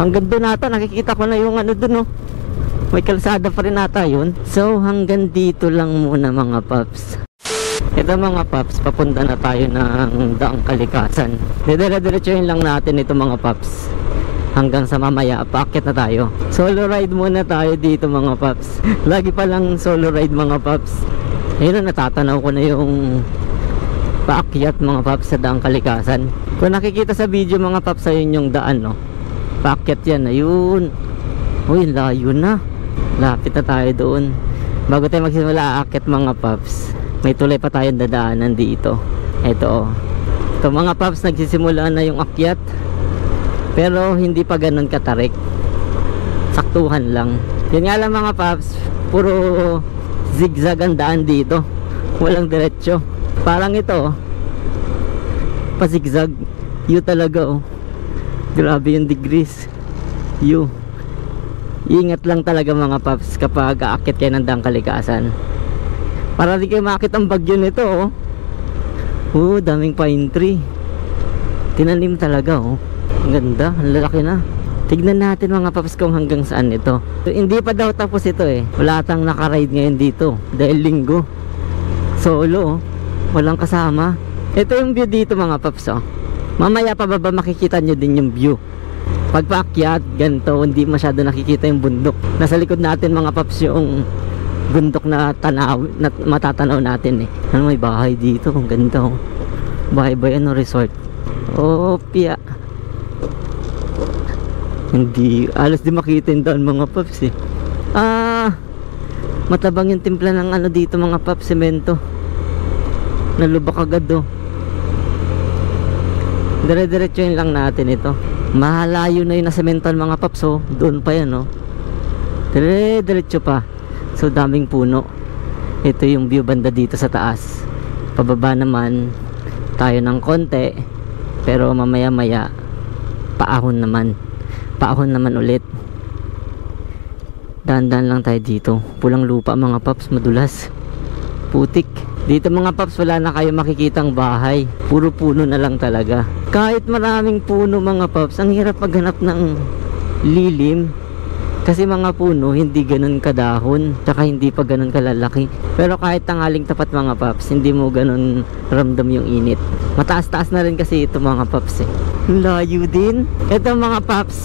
Hanggang doon ata, nakikita ko na yung ano doon, oh. May kalsada pa rin ata yun. So hanggang dito lang muna mga paps. Ito mga paps, papunta na tayo ng Daang Kalikasan. Dire-diretsuhin lang natin ito mga paps. Hanggang sa mamaya, paakyat na tayo. Solo ride muna tayo dito mga paps. Lagi pa lang solo ride mga paps. Ayun na, natatanaw ko na yung paakyat mga paps sa Daang Kalikasan. Kung nakikita sa video mga paps, ayun yung daan, no? Paakyat yan, ayun. Uy, layo na. Lapit na tayo doon. Bago tayo magsimula aakyat mga paps, may tulay pa tayong dadaanan dito. Ito, oh. Ito mga paps, nagsisimula na yung akyat. Pero hindi pa ganun katarik. Saktuhan lang. Yun nga lang mga paps, puro zigzag ang daan dito. Walang diretsyo. Parang ito, oh. Pa-zigzag. U talaga, oh. Grabe yung degrees. U. Ingat lang talaga mga paps kapag aakit kayo ng Daang Kalikasan. Para di kayo makakit ang bagyo nito, oh. Daming pine tree. Tinanim talaga, oh. Ang ganda, ang lalaki na. Tignan natin mga paps kung hanggang saan ito. Hindi pa daw tapos ito, eh. Wala tang nakaride ngayon dito dahil linggo. Solo, oh. Walang kasama. Ito yung view dito mga paps, oh. Mamaya pa baba makikita nyo din yung view. Pag paakyat, ganito, hindi masyado nakikita yung bundok. Nasa likod natin mga paps yung bundok na tanaw, na matatanaw natin, eh. Ano, may bahay dito, ang ganda, oh. Bahay ba yan o resort? Opya. Hindi, alas di makita yung daan mga paps, eh. Matabang yung timpla ng ano dito mga paps, semento. Nalubak agad, oh. Dire-diretsuhin lang natin ito. Mahalayo na yung nasementan mga paps, oh. Doon pa yan, oh. Dire-diretso pa. So daming puno. Ito yung view banda dito sa taas. Pababa naman tayo ng konti, pero mamaya maya paahon naman. Paahon naman ulit. Dahan-dahan lang tayo dito. Pulang lupa mga paps, madulas, putik. Dito mga paps, wala na kayo makikitang bahay. Puro puno na lang talaga. Kahit maraming puno mga paps, ang hirap maghanap ng lilim. Kasi mga puno, hindi ganun kadahon. Tsaka hindi pa ganun kalalaki. Pero kahit tanghaling tapat mga paps, hindi mo ganun ramdam yung init. Mataas-taas na rin kasi ito mga paps, eh. Layo din. Ito mga paps,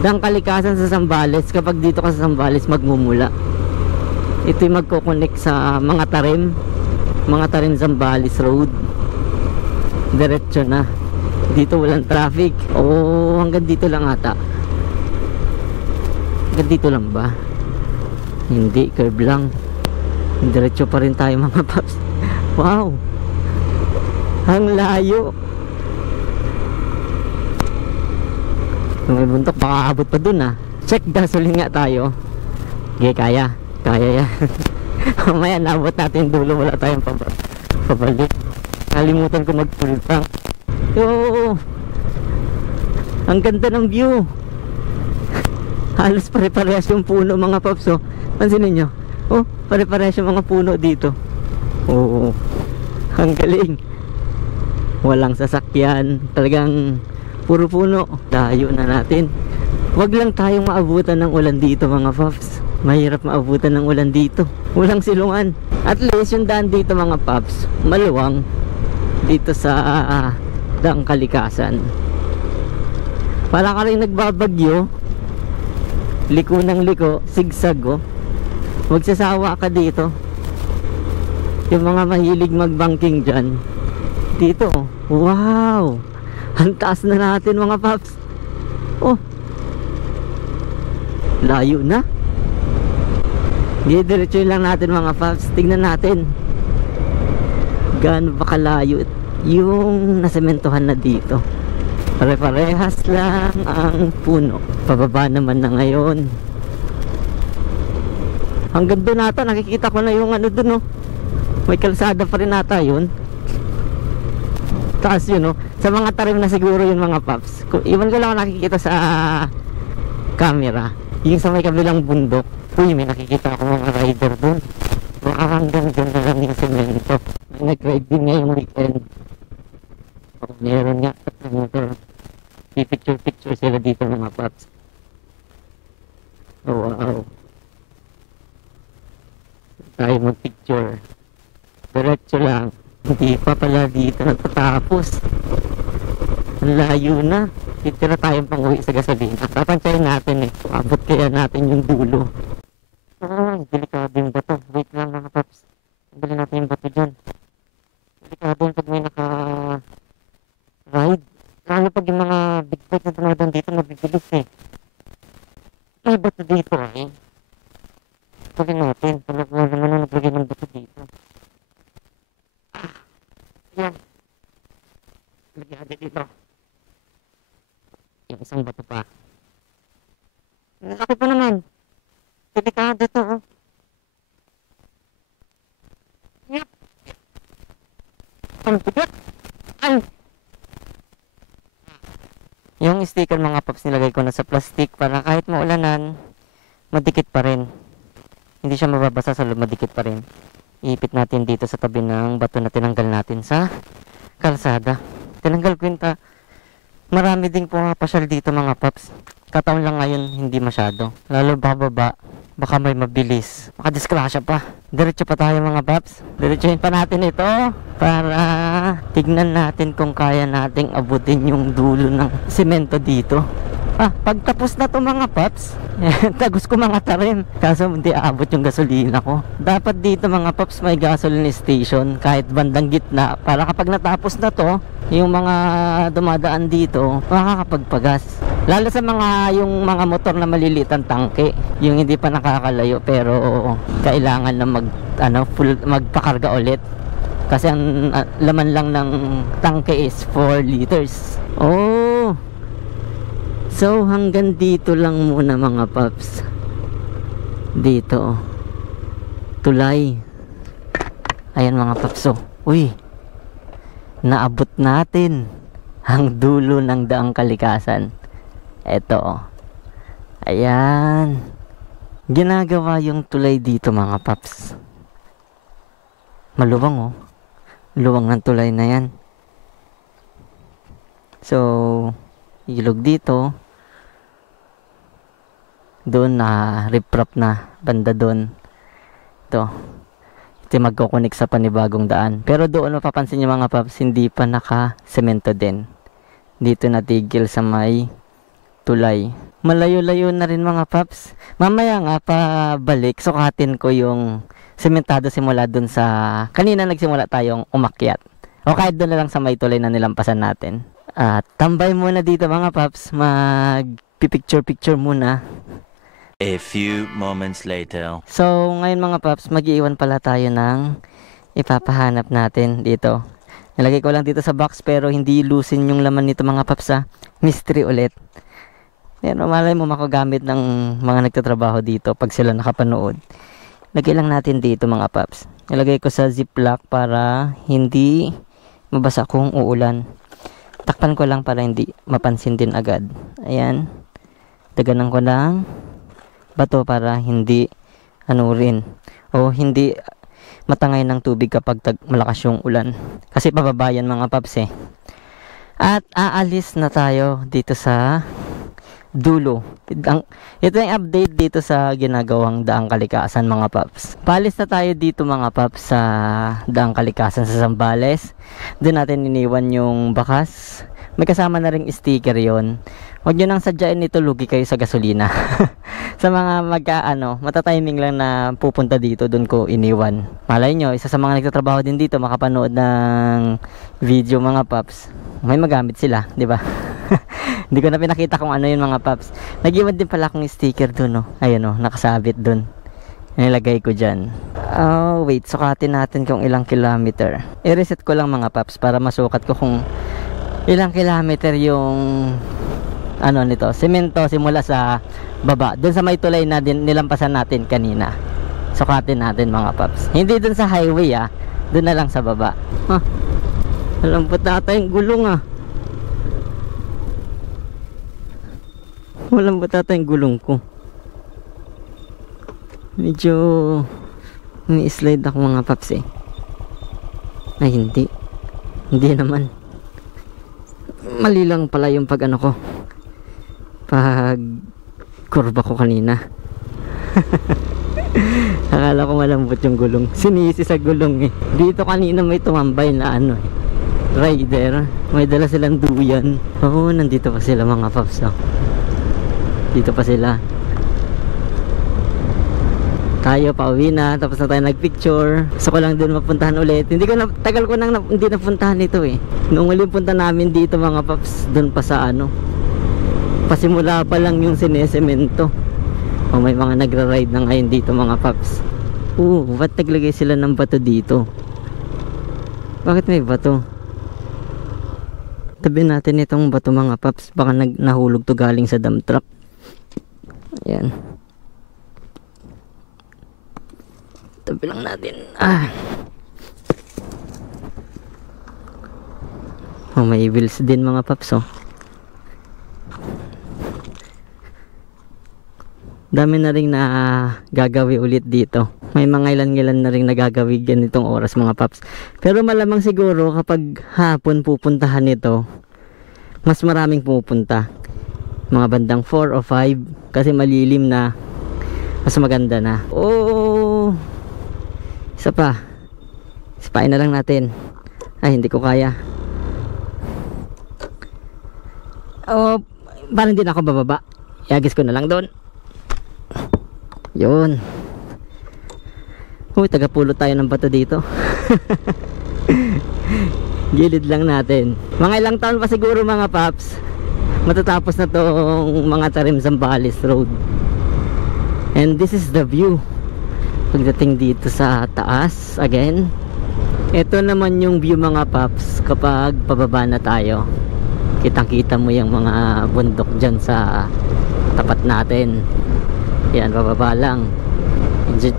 Daang Kalikasan sa Zambales. Kapag dito ka sa Zambales, magmumula. Ito yung magkoconnect sa mga tarim. Mga tarim Zambales Road. Diretso na. Dito walang traffic. O hanggang dito lang ata. Hanggang dito lang ba? Hindi, curve lang. Diretso pa rin tayo mga paps. Wow, ang layo. Kung may buntok, baka abot pa dun, ah. Check gasoline nga tayo. Okay, kaya yan. Mamaya naabot natin dulo, wala tayong pabalik. Nalimutan ko mag-full tank. Yo, ang ganda ng view. Halos pare-parehas yung puno mga paps, oh. Pansinin nyo, oh, pare-parehas yung mga puno dito. Oo, ang galing. Walang sasakyan, talagang puro puno. Layo na natin. Wag lang tayong maabutan ng ulan dito mga paps. Mahirap maabutan ng ulan dito. Walang silungan. At least yung daan dito mga paps, maluwang. Dito sa Daang Kalikasan. Para ka rin nagbabagyo. Liko ng liko, sigsag, oh. Magsasawa ka dito. Yung mga mahilig magbanking dyan, dito, oh. Wow, ang taas na natin mga paps. Oh, layo na. Diretso lang natin mga paps. Tignan natin gaano ba kalayo yung nasementohan na dito. Pare-parehas lang ang puno. Pababa naman na ngayon. Hanggang doon ata, nakikita ko na yung ano doon, oh. May kalsada pa rin ata yun. Taas yun, oh. Sa mga tarim na siguro yun mga paps. Iwan ko lang nakikita sa camera. Yung sa may kabilang bundok. Uy, may nakikita ako mga rider doon. Baka hanggang doon na lang yung semento. May nag-ride din ngayong weekend. Oh, meron nga. Picture sila dito mga paps. Oh, wow. Tayo mag-picture. Diretso lang. Hindi pa pala dito natatapos. Ang layo na. Titira tayong pang-uwi sa gasolina. Papantayin natin eh. Abot kaya natin yung dulo. Delikado yung bato. Wait lang mga paps. Bili natin yung bato dyan. Delikado yung pag may naka-ride. Lalo pag yung mga big bike na dumadaan dito nabibilis eh. May bato dito eh. Tuloy natin. Panakuha naman na naglagay ng bato dito. Yan. Lagyan natin dito. Yung isang bato pa. Ako pa naman. Delikado to oh. Yep. Ang bigat. Ay. Yung sticker mga paps nilagay ko na sa plastic para kahit maulanan, madikit pa rin. Hindi siya mababasa sa loob, madikit pa rin. Iipit natin dito sa tabi ng bato na tinanggal natin sa kalsada. Tinanggal ko yun marami ding pumapasyal dito mga paps. Kataon lang ngayon hindi masyado. Lalo bababa, baka may mabilis. Makadiskrasya pa. Diretso pa tayo mga paps. Diretsuhin pa natin ito para tignan natin kung kaya nating abutin yung dulo ng semento dito. Pagtapos na to mga paps, tagos ko mga tarim. Kaso hindi aabot yung gasolina ko. Dapat dito mga paps may gasoline station kahit bandang gitna para kapag natapos na to, yung mga dumadaan dito makakapagpagas. Lalo sa yung mga motor na maliliit ang tangke, yung hindi pa nakakalayo pero kailangan na magpakarga ulit. Kasi ang laman lang ng tangke is 4 liters. Oh, so hanggang dito lang muna mga paps. Dito tulay. Ayan mga paps. Uy, naabot natin ang dulo ng daang kalikasan. Eto. Ayan. Ginagawa yung tulay dito mga paps. Maluwang oh. Luwang ng tulay na yan. So ilog dito. Doon na riprap na banda doon. Ito magkukunik sa panibagong daan. Pero doon mapapansin nyo mga paps, hindi pa naka-semento din. Dito natigil sa may tulay. Malayo-layo na rin mga paps. Mamaya nga pabalik, sukatin ko yung sementado simula doon sa kanina nagsimula tayong umakyat. O kahit doon na lang sa may tulay na nilampasan natin. At tambay muna dito mga paps, mag-picture-picture muna. A few moments later. So ngayon mga paps, mag-iwan pala tayo ng ipapahanap natin dito. Nilagay ko lang dito sa box pero hindi lusin yung laman nito mga paps. Mystery ulit. Pero malay mo makagamit ng mga nagtatrabaho dito pag sila nakapanood. Lagay lang natin dito mga paps. Nilagay ko sa ziplock para hindi mabasa kung uulan. Takpan ko lang para hindi mapansin din agad. Ayan. Daganan ko lang bato para hindi hindi matangay ng tubig kapag malakas yung ulan. Kasi pababayan mga paps eh. At aalis na tayo dito sa dulo. Ito yung update dito sa ginagawang daang kalikasan mga paps. Palis na tayo dito mga paps sa daang kalikasan sa Zambales. Doon natin iniwan yung bakas. May kasama na ring sticker yon. Huwag nyo nang sadyain nito, lugi kayo sa gasolina. Sa mga matatiming lang na pupunta dito, doon ko iniwan. Malay nyo, isa sa mga nagtatrabaho din dito, makapanood ng video mga paps. May magamit sila, di ba? Hindi ko na pinakita kung ano yun mga paps. Nag-iwan din pala akong sticker doon, Ayun nakasabit doon. Nilagay ko dyan. Oh, wait, sukatin natin kung ilang kilometer. I-reset ko lang mga paps para masukat ko kung ilang kilometer yung nito, semento simula sa baba. Doon sa may tulay na din nilampasan natin kanina. Sukatin natin mga paps. Hindi doon sa highway doon na lang sa baba. Malambot na ata yung gulong Malambot na ata yung gulong ko. Medyo ni-slide ako mga paps eh. Ay hindi. Hindi naman. Mali lang pala yung pag kurba ko kanina. Akala ko malambot yung gulong. Sinisi sa gulong eh. Dito kanina may tumambay na ano eh, rider. May dala silang duyan. Oo, nandito pa sila mga paps. Oh. Dito pa sila. Tayo pauwi na, tapos na tayo nagpicture. Gusto ko lang din mapuntahan ulit. Tagal ko nang hindi napuntahan ito eh. Noong uling punta namin dito mga paps, doon pa sa ano, pasimula pa lang yung sinesemento. O may mga nagra-ride na ngayon dito mga paps. Ba't naglagay sila ng bato dito? Bakit may bato? Tabi natin itong bato mga paps. Baka nahulog to galing sa dump truck. Ayan. Tabi lang natin. May wheels din mga paps oh. Dami na rin na gagawi ulit dito. May mga ilan-ilan na rin nagagawi ganitong oras mga paps. Pero malamang siguro kapag hapon pupuntahan nito, mas maraming pupunta. Mga bandang 4 o 5 kasi malilim na, mas maganda na. Isa pa. Sipain na lang natin. Ay, hindi ko kaya. Parang hindi na ako bababa. Iagis ko na lang doon. Yun. Tagapulot tayo ng bato dito. Gilid lang natin. Mga ilang taon pa siguro mga paps, matatapos na tong mga tarim Zambales Road. And this is the view pagdating dito sa taas. Again, ito naman yung view mga paps kapag pababa na tayo. Kitang kita mo yung mga bundok dyan sa tapat natin. Yan, bababa lang.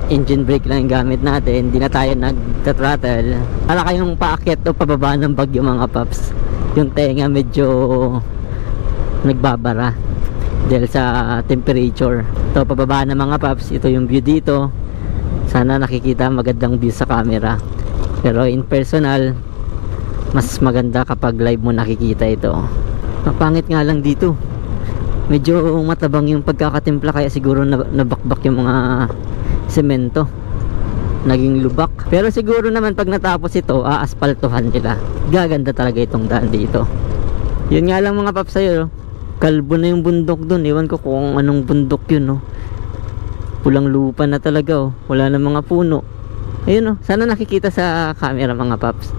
Engine brake lang yung gamit natin. Hindi na tayo nag-throttle. Para kayong paakyat o pababa ng bagyo mga paps, yung tenga medyo nagbabara dahil sa temperature. Ito pababa na mga paps. Ito yung view dito. Sana nakikita magandang view sa camera, pero in personal mas maganda kapag live mo nakikita ito. Mapangit nga lang dito, medyo matabang yung pagkakatimpla, kaya siguro nabakbak yung mga semento, naging lubak. Pero siguro naman pag natapos ito, aaspaltuhan nila. Gaganda talaga itong daan dito. Yun nga lang mga paps sa'yo, kalbo na yung bundok dun. Iwan ko kung anong bundok yun, no? Pulang lupa na talaga oh. Wala na mga puno. Ayun oh, sana nakikita sa camera mga paps.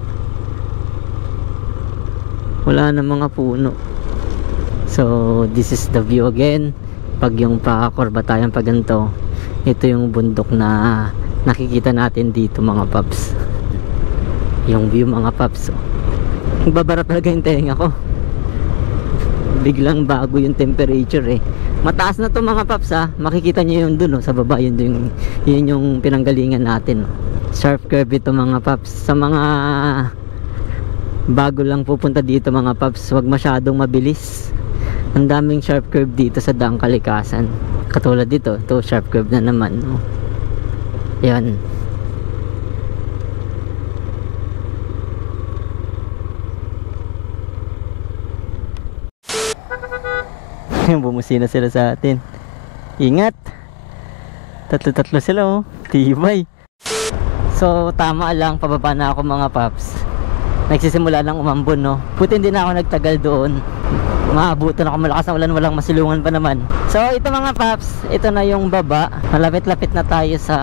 Wala na mga puno. So this is the view again. Pag yung pakakorba tayong paganto, ito yung bundok na nakikita natin dito mga paps. Yung view mga paps oh. Nagbabara talaga yung tenga ko. Biglang bago yung temperature eh. Mataas na to mga paps ha. Makikita nyo yun dun oh, sa baba. Yun yung pinanggalingan natin oh. Sharp curve ito mga paps. Sa mga bago lang pupunta dito mga paps, huwag masyadong mabilis. Ang daming sharp curve dito sa Daang Kalikasan. Katulad dito, ito sharp curve na naman oh. Yan. Bumusina sila sa atin. Ingat. Tatlo sila oh. Tibay. So tama lang, pababa na ako mga paps. Nagsisimula lang umambon no. Buti hindi na ako nagtagal doon. Maabutan ako, malakas na ulan, walang masilungan pa naman. So ito mga paps, ito na yung baba. Malapit-lapit na tayo sa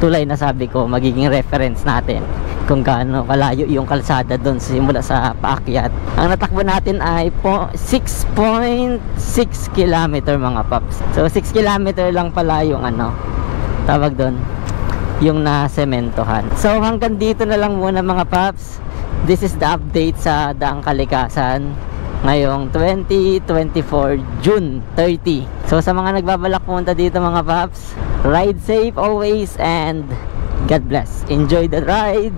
tulay na sabi ko, magiging reference natin kung gaano kalayo yung kalsada doon simula sa paakyat. Ang natakbo natin ay 6.6 km mga paps. So 6 km lang pala yung ano, tawag doon, yung nasementohan. So hanggang dito na lang muna mga paps. This is the update sa Daang Kalikasan ngayong 2024 June 30. So sa mga nagbabalak pumunta dito mga paps, ride safe always and God bless. Enjoy the ride.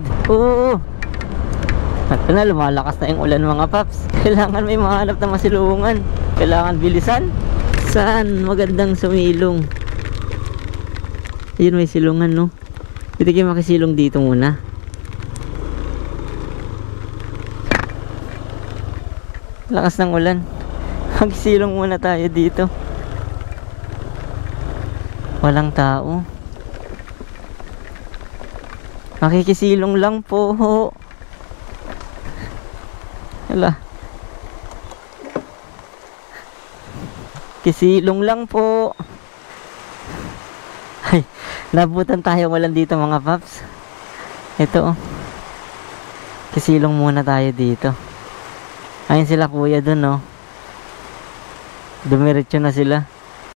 Ito na, lumalakas na yung ulan mga paps. Kailangan may mahanap na masilungan. Kailangan bilisan. Saan magandang sumilong? Ayun, may silungan no. Pwede kayo makisilong dito muna. Lakas ng ulan. Magsilong muna tayo dito. Walang tao. Makikisilong lang po. Hala. Kisilong lang po. Ay, nabutan tayo walang dito mga paps. Ito oh. Kisilong muna tayo dito. Ayun sila kuya dun oh. Dumiretso na sila.